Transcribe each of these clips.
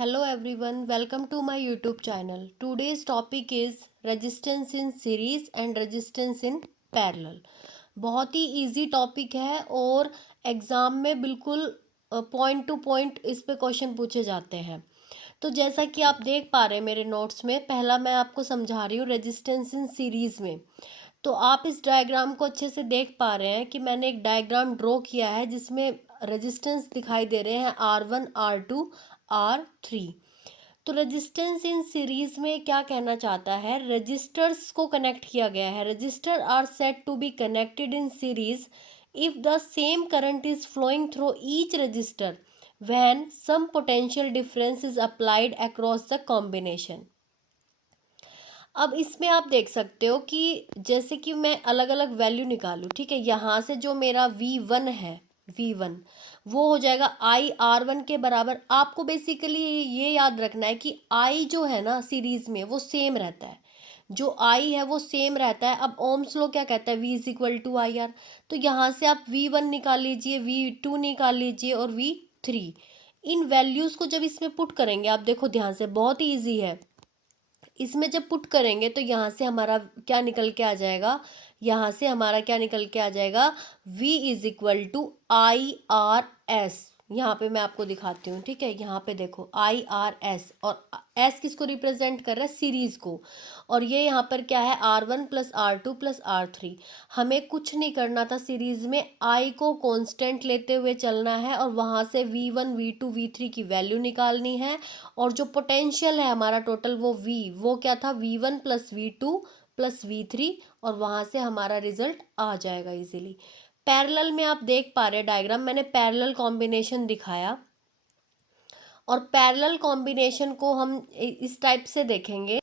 Hello everyone, welcome to my YouTube channel. Today's topic is resistance in series and resistance in parallel. बहुत ही easy topic है और exam में बिल्कुल point two point इस पे question पूछे जाते हैं। तो जैसा कि आप देख पा रहे हैं मेरे नोट्स में, पहला मैं आपको समझा रही हूँ रेजिस्टेंस इन सीरीज़ में। तो आप इस डायग्राम को अच्छे से देख पा रहे हैं कि मैंने एक डायग्राम ड्रॉ किया है जिसमें रेजिस्टेंस दिखाई दे रहे हैं R1, R2, R3। तो रेजिस्टेंस इन सीरीज में क्या कहना चाहता है, रजिस्टर्स को कनेक्ट किया गया है। Register are set to be connected in series if the same current is flowing through each register when some potential difference is applied across the combination. अब इसमें आप देख सकते हो कि जैसे कि मैं अलग अलग वैल्यू निकालूं, ठीक है। यहाँ से जो मेरा V1 है, V1 वो हो जाएगा IR1 के बराबर। आपको बेसिकली ये याद रखना है कि I जो है ना सीरीज में वो सेम रहता है, जो I है वो सेम रहता है। अब ओम्स लॉ क्या कहता है, V is equal to IR। तो यहाँ से आप V1 निकाल लीजिए, V2 निकाल लीजिए और V3। इन वैल्यूज़ को जब इसमें पुट करेंगे, आप देखो ध्यान से, बहुत ही ईजी है। इसमें जब पुट करेंगे तो यहाँ से हमारा क्या निकल के आ जाएगा, यहाँ से हमारा क्या निकल के आ जाएगा, V is equal to IRS। यहाँ पे मैं आपको दिखाती हूँ, ठीक है। यहाँ पे देखो IRS, और S किसको रिप्रेजेंट कर रहा है, सीरीज को। और ये यहाँ पर क्या है, R1 plus R2 plus R3। हमें कुछ नहीं करना था, सीरीज में I को कांस्टेंट लेते हुए चलना है और वहाँ से V1 V2 V3 की वैल्यू निकालनी है। और जो पोटेंशियल है हमारा टोटल वो क्या था, V1 plus V2 plus V3, और वहाँ से हमारा रिजल्ट आ जाएगा इजीली। पैरेलल में आप देख पा रहे हैं डायग्राम, मैंने पैरेलल कॉम्बिनेशन दिखाया। और पैरेलल कॉम्बिनेशन को हम इस टाइप से देखेंगे।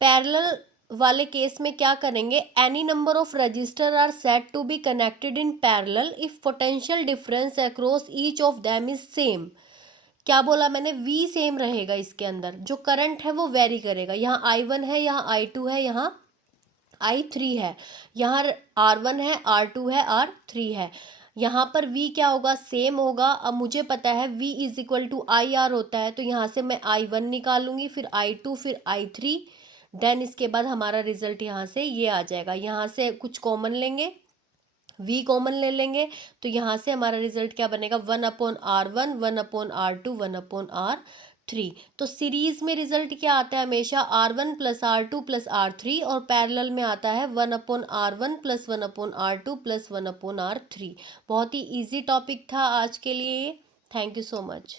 पैरेलल वाले केस में क्या करेंगे, any number of register are set to be connected in parallel if potential difference across each of them is same. क्या बोला मैंने, V सेम रहेगा इसके अंदर, जो करंट है वो वेरी करेगा। यहाँ I1 है, यहाँ I2 है, यहाँ I3 है, यहाँ R1 है, R2 है, R3 है। यहाँ पर V क्या होगा, सेम होगा। अब मुझे पता है V is equal to IR होता है, तो यहाँ से मैं I1 निकालूंगी, फिर I2, फिर I3। देन इसके बाद हमारा रिजल्ट यहाँ से ये आ जाएगा। यहाँ से कुछ कॉमन लेंगे, V कॉमन ले लेंगे, तो यहाँ से हमारा रिजल्ट क्या बनेगा, 1/R1, 1/R2, 1/R3। तो सीरीज में रिजल्ट क्या आता है, हमेशा R1 plus R2 plus R3, और पैरेलल में आता है 1/R1 plus 1/R2 plus 1/R3। बहुत ही ईजी टॉपिक था आज के लिए। Thank you so much.